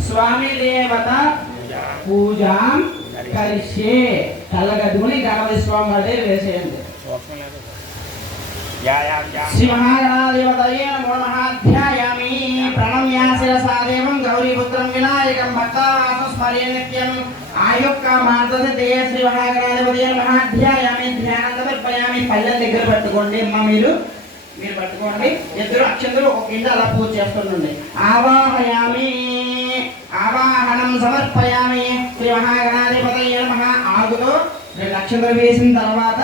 स्वामी देवत पूजा करिष्ये कल्लगद्दुनि गणपति स्वामी वाले वेसेयंడి श्री महागणाधिपतये नमो नमः ध्यायामि प्रणम्य शिरसा देवं गौरीपुत्रं विनायकं भक्तानां स्मरे नित्यं आयुक्कामार्तते श्री महागणाधिपतये नमः ध्यायामि ध्यानं समर्पयामि పళ్ళెం దగ్గర పట్టుకోండి అమ్మ మీరు పట్టుకోండి ఇద్దరు అక్షంతలు ఒక కింద అలా పూజ చేస్తుండండి ఆవాహయామి ఆవాహనం సమర్పయామి శ్రీ మహాగణాధిపతయే నమః ఆగుతో రెండు అక్షంతలు వేసిన తర్వాత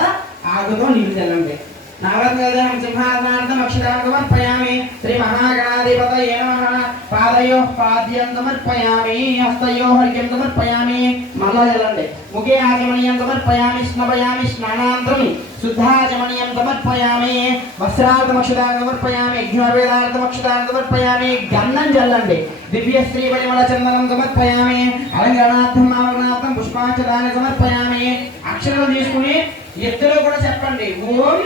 ఆగుతో నీళ్ళు చల్లండి नवद्वयं सिंहासनार्थम् अक्षतां समर्पयामि श्री महागणाधिपतये नमः पादयोः पाद्यं समर्पयामि हस्तयोः अर्घ्यं समर्पयामि मल्ल चलंడి मुखे आचमनीयं समर्पयामि स्नापयामि स्नानानन्तरं शुद्धाचमनीयं समर्पयामि वस्त्रार्थम् अक्षतां समर्पयामि यज्ञोपवीतार्थम् अक्षतां समर्पयामि गन्धं चल्లండి दिव्य श्री परिमल चंदनं समर्पयामि अलंकरणार्थम् आभरणार्थं पुष्पाक्षतानि समर्पयामि अक्षराలు తీసుకొని ఎత్తులో కూడా చెప్పండి ఓం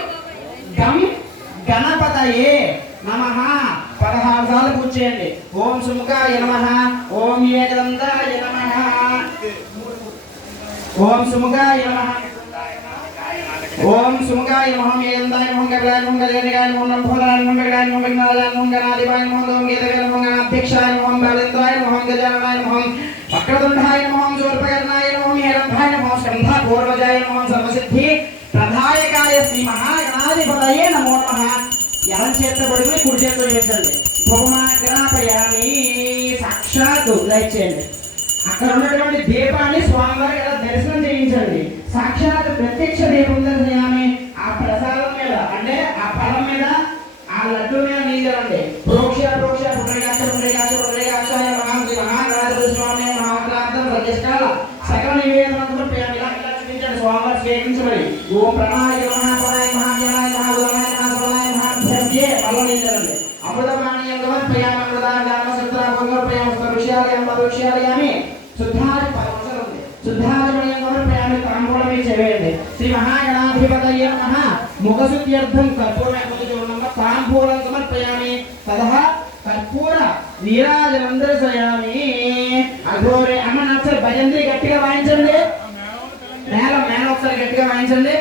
गम गणपतये नमः 16 साल पूछ చేయండి ओम सुमुखाय नमः ओम एकदंताय नमः ओम सुमुखाय नमः ओम सुमुखाय नमः एकदंताय नमः गगनाय नमः गगनाय नमः नमोदाय नमः गगनाय नमः गगनाय नमः गणाधिपाय नमः ओम गीताय नमः गणाध्यक्षाय नमः बालेन्द्राय नमः गजाननाय नमः वक्रतुंडाय नमः शूर्पकर्णाय नमः हिरण्यय नमः स्कंधा पूर्वजाय नमः सर्वसिद्धि प्रधायकाय श्री महागणाधिपतये नमो नमः ఎడం చేత్తో పడుకుని కుడి చేత్తో చేయండి ఉపమాగ్రాపయామి సాక్షాత్ లైక్ చేయండి అక్కడ ఉన్నటువంటి దీపాన్ని స్వామివారికి ఎలా దర్శనం చేయించండి సాక్షాత్ ప్రత్యక్ష దీపం దర్శనయామి ఆ ప్రసాదం మీద అంటే ఆ ఫలం మీద ఆ లడ్డు మీద నీళ్ళండి ప్రోక్ష ప్రోక్ష పుత్రగాక్ష పుత్రగాక్ష పుత్రగాక్షాయ నమః శ్రీ మహాగణాధిపతి స్వామి మహాక్రాంతం ప్రతిష్ఠాల సకల నివేదనం సమర్పయామి ఇలా చూపించండి స్వామివారి స్వీకరించమని ఓం ప్రణాయ నమః ప్రణాయ మహాజ్ఞానాయ మహాగుణాయ మహాసమాయ మహాభ్యర్యే పల్లవీంద్రండి అమృతపాణీయం సమర్పయామి అమృతాగామ సత్రాం సమర్పయామి సర్వవిషయాలయం పరవిషయాలయామి శుద్ధాచమనీయం సమర్పయామి తాంబూలమే చేయండి శ్రీ మహాగణాధిపతయే నమః ముఖశుద్ధ్యర్థం కర్పూరం తాంబూలం సమర్పయామి తదః కర్పూర నీరాజనం దర్శయామి అఘోరే అమ్మ ఒకసారి భజంత్రి గట్టిగా వాయించండి మేళ ఒకసారి గట్టిగా వాయించండి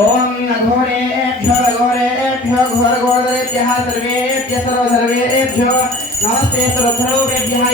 ओम अघोरेभ्यो अघोरेभ्यो घोरघोरेभ्यः सर्वेभ्यः सर्वेभ्यो नमस्ते सर्वधर्मेभ्यः